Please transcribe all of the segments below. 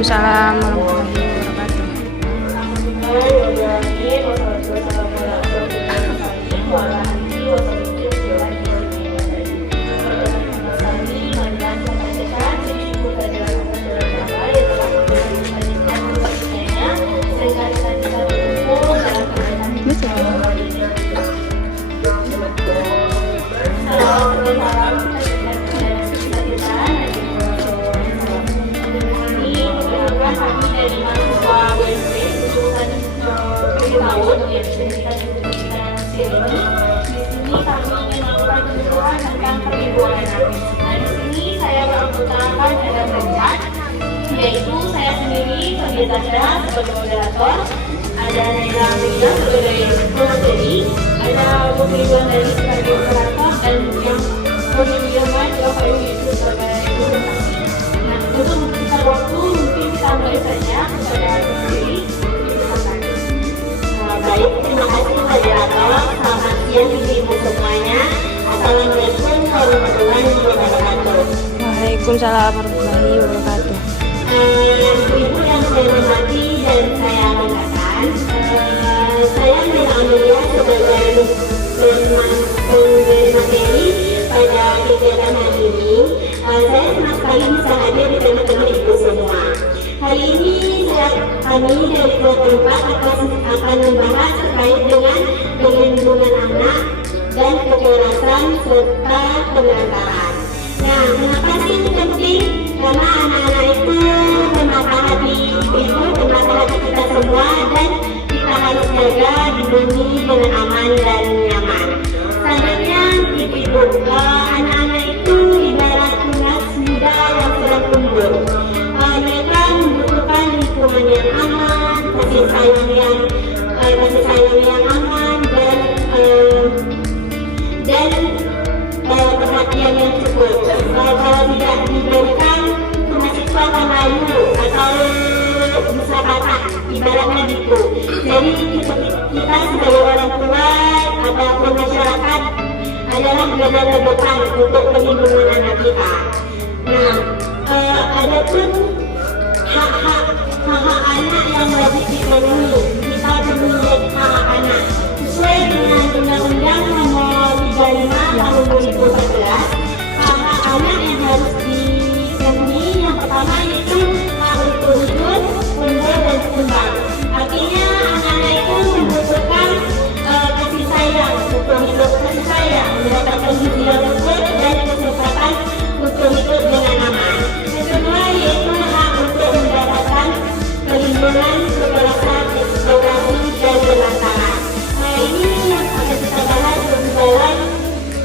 Waalaikumsalam warahmatullahi yaitu saya sendiri sebagai Tasya sebagai moderator, ada Naila Amelia sebagai pemateri, ada Putri Juandari sebagai operator, dan yang Pemilihan Bapak Ibu sebagai presentasi. Nah, untuk mempersingkat waktu mungkin kita mulai saja kepada sendiri dipersilakan. Baik, terima kasih moderator. Selamat siang ibu-ibu semuanya. Assalamualaikum warahmatullahi wabarakatuh. Waalaikumsalam warahmatullahi wabarakatuh. Ibu yang saya hormati dan saya banggakan, saya Naila Amelia sebagai pemberi materi pada kegiatan hari ini. Saya senang sekali bisa hadir di tengah-tengah ibu semua. Hari ini kami dari kelompok 4 akan membahas terkait dengan perlindungan anak dan kekerasan serta penelantaran. Nah, kenapa sih ini penting? Karena anak-anak itu bermata hati ibu, bermata hati kita semua, dan kita harus jaga dilindungi dengan aman dan nyaman. Selanjutnya, ibu, anak-anak itu ibarat tunas muda yang sedang tumbuh. Mereka membutuhkan lingkungan yang aman, kasih sayang yang aman, dan perhatian yang cukup. Kalau tidak diberikan, mahasiswa akan layu atau bisa patah, ibaratnya gitu. Jadi kita sebagai orang tua ataupun masyarakat adalah garda terdepan untuk perlindungan anak kita. Nah, ada pun hak-hak anak yang wajib dipenuhi. Kita memiliki hak anak sesuai dengan Undang-Undang Nomor 35 Tahun 2014. Hak anak yang harus dipenuhi yang pertama yaitu hak untuk hidup, tumbuh dan berkembang. Artinya anak-anak itu membutuhkan kasih sayang untuk hidup, kasih sayang, mendapatkan gizi yang cukup dan kesempatan untuk hidup dengan aman. Yang kedua yaitu hak untuk mendapatkan perlindungan kekerasan eksploitasi dan penelantaran. Nah, ini yang akan kita bahas lebih dalam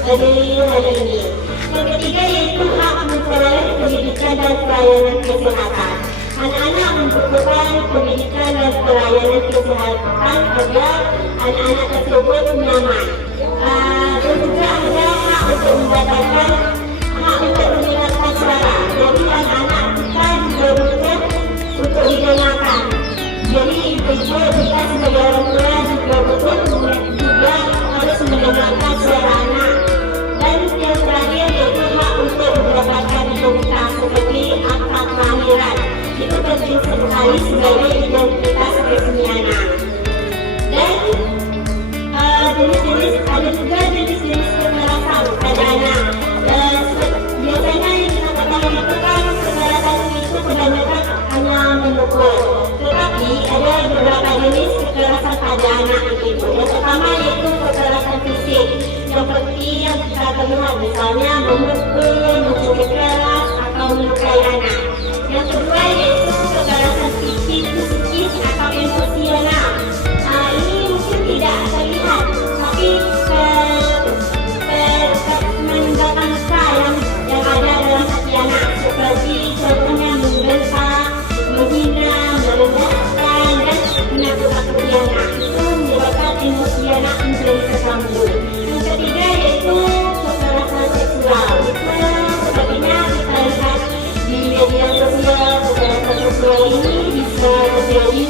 di hari ini. Yang ketiga yaitu hak memperoleh pendidikan dan pelayanan kesehatan. Anak-anak membutuhkan pendidikan dan pelayanan kesehatan agar anak-anak tersebut nyaman. Dan juga ada hak untuk mendapatkan hak untuk mendengarkan suara. Jadi anak-anak kita diperlukan untuk didengarkan. Jadi ibu kita sebagai orang tua juga betul juga harus mendengarkan suara anak. Dan yang terakhir yaitu hak untuk mendapatkan identitas seperti akta kelahiran. Itu penting sekali sebagai identitas resmi anak. Dan ada juga jenis-jenis kekerasan pada anak. Biasanya yang kita ketahui itu kan kekerasan itu kebanyakan hanya memukul. Tetapi ada beberapa jenis kekerasan pada anak itu. Yang pertama yaitu kekerasan fisik, seperti yang kita lihat misalnya memukul, mencubit keras atau melukai anak. Yang kedua yaitu kekerasan psikis atau emosional. Ini mungkin tidak terlihat, tapi meninggalkan luka yang ada dalam hati anak, seperti contohnya membentak, menghina, merendahkan, dan menakut-nakuti anak. Itu menyebabkan emosi anak menjadi terganggu. Yang ketiga yaitu kekerasan seksual. Itu sepertinya kita lihat di media sosial. Kekerasan seksual ini bisa terjadi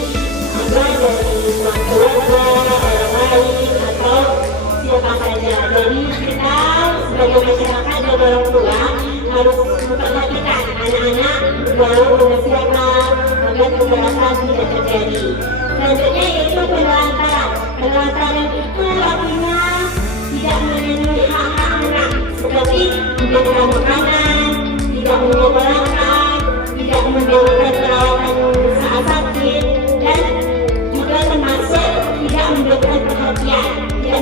juga dari keluarga, orang lain, atau siapa saja. Jadi kita sebagai masyarakat dan orang tua harus memperhatikan anak-anak bergaul dengan siapa, menyebabkan kekerasan tidak terjadi. Selanjutnya yaitu penelantaran. Penelantaran itu artinya tidak memenuhi hak-hak anak seperti memberikan makanan, tidak menyekolahkan, tidak memberikan perawatan saat sakit, dan juga termasuk tidak memberikan perhatian dan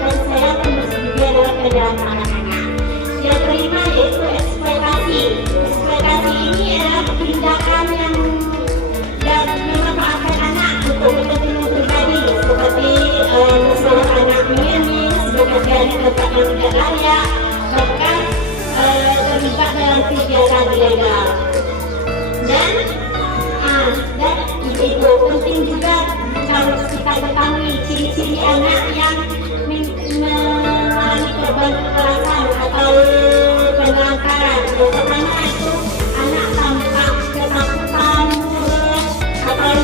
kasih sayang juga dalam penelantaran anak. Yang kelima yaitu eksploitasi. Eksploitasi ini adalah tindakan yang memanfaatkan anak untuk kepentingan pribadi seperti mesuruh anak mengemis, bekerja di tempat yang tidak layak, bahkan terlibat dalam kegiatan ilegal. Dan itu penting juga harus kita ketahui ciri-ciri anak yang mengalami korban kekerasan atau penelantaran. Yang pertama itu anak tampak ketakutan, murung, atau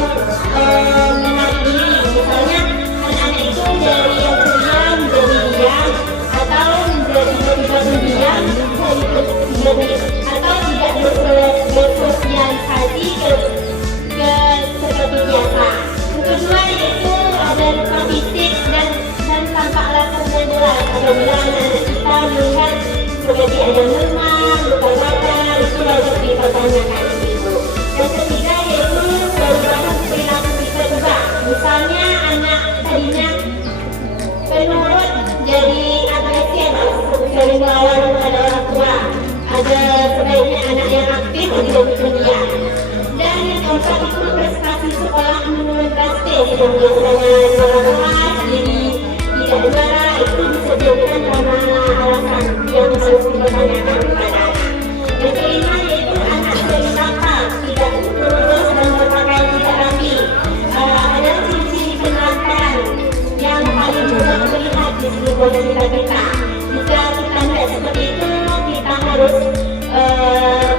menarik diri. Misalnya anak itu dari yang ceria menjadi diam, atau menjadi diam, atau tidak bersosialisasi seperti biasa. Yang kedua yaitu ada luka fisik dan tampaklah terjelas apabila anak kita melihat seperti ada lemah, luka bakar, itu wajib dipertanyakan itu. Dan ketiga yaitu perubahan perilaku kita juga. Misalnya anak tadinya penurut jadi agresif, sering melawan kepada orang tua. Ada sebaiknya anak yang aktif jadi pendiam. Dan yang keempat itu prestasi sekolah menurun drastis, yang biasanya kelas jadi tidak juara, itu disebutkan karena alasan yang harus dipertanyakan kepada anak. Yang kelima yaitu anak sering nakal, tidak lurus dan berpakaian tidak rapi. Ada ciri-ciri penelantaran yang paling mudah terlihat di seluruh kita. Jika kita melihat seperti itu, kita harus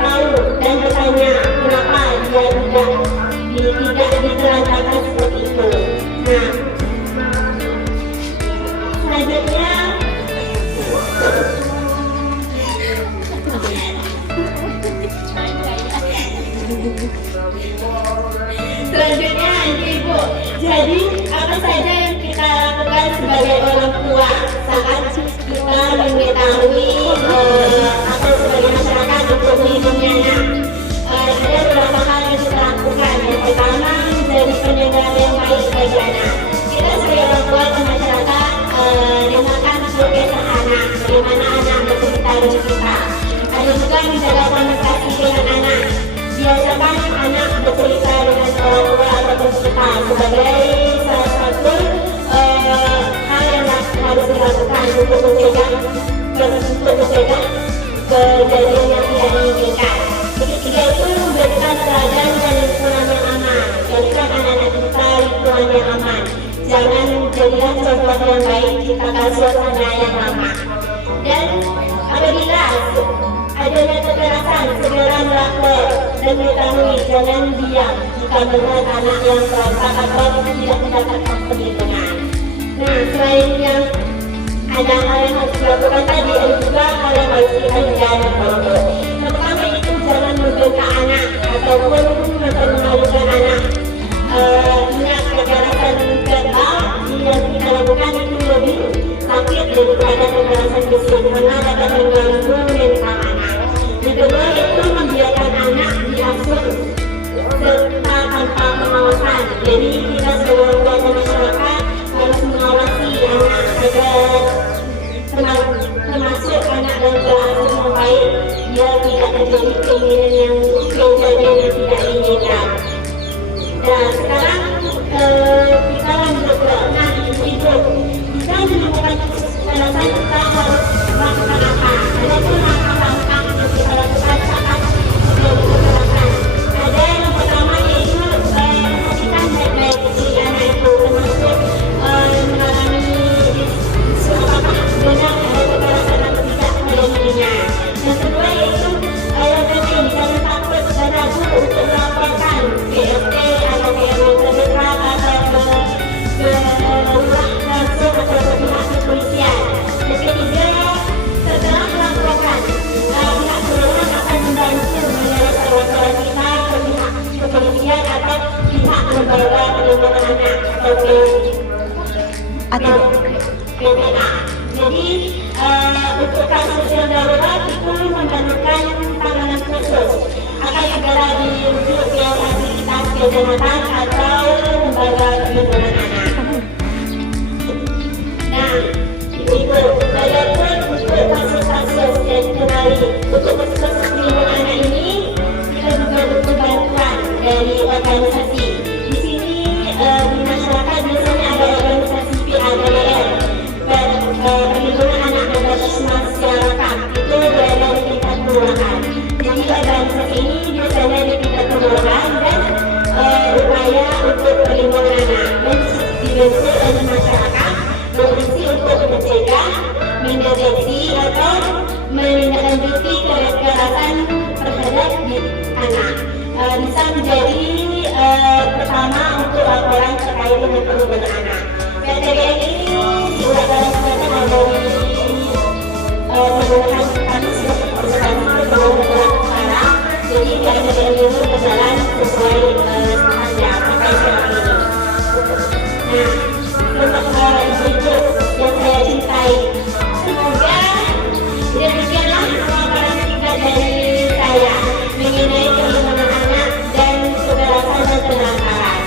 tahu dan bertanya kenapa dia tidak ditelantarkan seperti itu. Nah, selanjutnya Ibu. Jadi apa saja yang kita lakukan sebagai orang tua saat kita mengetahui atau sebagai masyarakat untuk melindungi anak? Ada beberapa hal yang kita lakukan. Yang pertama, menjadi pendengar yang baik bagi anak. Kita sebagai orang tua dan masyarakat dengarkan kisah anak, bagaimana anak bercerita dengan kita. Ada juga menjaga komunikasi dengan anak. Biasakan anak bercerita dengan orang tua atau kita sebagai salah satu hal yang harus dilakukan untuk mencegah kejadian yang tidak diinginkan. Ketiga itu memberikan teladan dan lingkungan yang aman. Jadikan anak-anak kita lingkungan yang aman. Jangan jadikan contoh yang baik, ciptakan suasana yang ramah. Dan apabila adanya kekerasan, segera melapor dan mengetahui, jangan diam jika melihat anak yang terontak atau tidak mendapatkan perlindungan. Nah, selain yang ada hal yang harus dilakukan tadi, ada juga hal yang harus kita hindari. Yang pertama itu jangan membentak anak ataupun mempermalukan anak. Ingat kekerasan verbal yang kita lakukan itu lebih sakit daripada kekerasan fisik karena dapat mengganggu mental anak. Yang kedua itu membiarkan anak diasuh serta tanpa pengawasan. Jadi kita sebagai warga masyarakat harus mengawasi anak agar termasuk anak dalam keadaan yang baik, biar tidak terjadi keinginan yang tidak diinginkan. Dan sekarang kita lanjut ke ibu. Kita menemukan kekerasan, kita Lembaga Perlindungan Anak atau PPA. Jadi untuk kasus yang darurat itu memerlukan penanganan khusus akan segera dirujuk ke fasilitas kecamatan atau lembaga perlindungan anak. Nah, itu walaupun untuk kasus-kasus yang kembali untuk kasus perlindungan anak ini kita juga butuh bantuan dari organisasi. Di sini di masyarakat biasanya ada organisasi PADLR dan perlindungan anak berbasis masyarakat itu berada di tingkat kelurahan. Jadi organisasi ini biasanya di tingkat kelurahan dan upaya untuk perlindungan anak dan dibentuk oleh masyarakat berfungsi untuk mencegah, mendeteksi atau menindaklanjuti kekerasan terhadap anak. Bisa menjadi pertama untuk laporan terkait dengan perlindungan anak. PTBN ini juga dalam kesempatan dari pembunuhan kasus sekarang. Jadi PTBN ini berjalan sesuai standar terkait dengan ini. Nah, untuk yang saya cintai, semoga demikianlah pemaparan singkat dari saya mengenai perlindungan anak dan kekerasan dan kenakalan.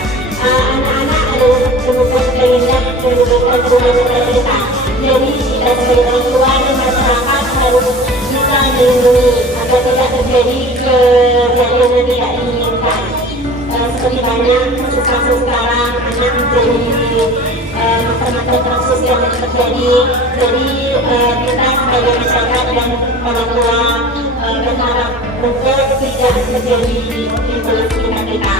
Anak-anak adalah temukan terindah dan merupakan rumah kita. Jadi kita sebagai orang tua dan masyarakat harus bisa melindungi agar tidak terjadi kejadian yang tidak diinginkan. Seperti banyak kasus-kasus sekarang anak menjadi macam-macam kasus yang terjadi. Jadi kita sebagai masyarakat dan orang tua berharap untuk tidak terjadi di sekitar kita.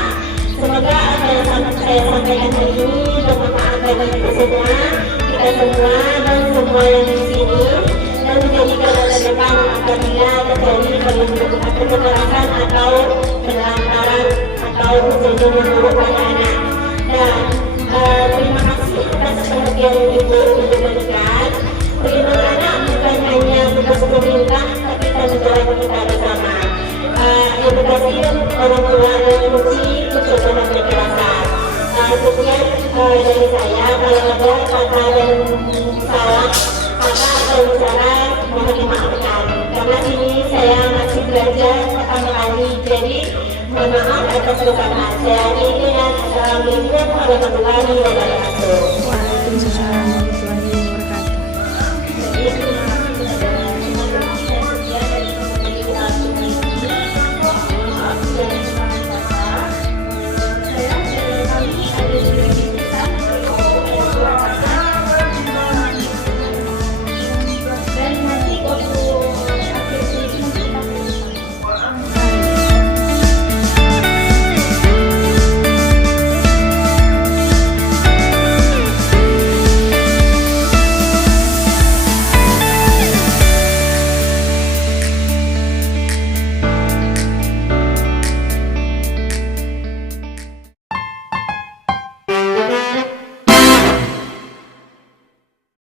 Semoga apa yang saya sampaikan hari ini bermanfaat bagi kita semua dan semua yang di sini dan menjadi garda depan apabila terjadi kekerasan atau penelantaran atau kejadian yang buruk pada anak. Dan terima kasih atas perhatian ibu mendengarkan. Perlindungan anak bukan hanya tugas pemerintah, tapi tanggung jawab kita bersama. Edukasi orang tua dan kunci pencegahan kekerasan. Sekian dari saya. Kalau ada kata dan salah, kata atau bicara mohon dimaafkan. Karena ini saya masih belajar pertama kali, jadi mohon maaf atas kesalahan saya. Assalamualaikum warahmatullahi wabarakatuh.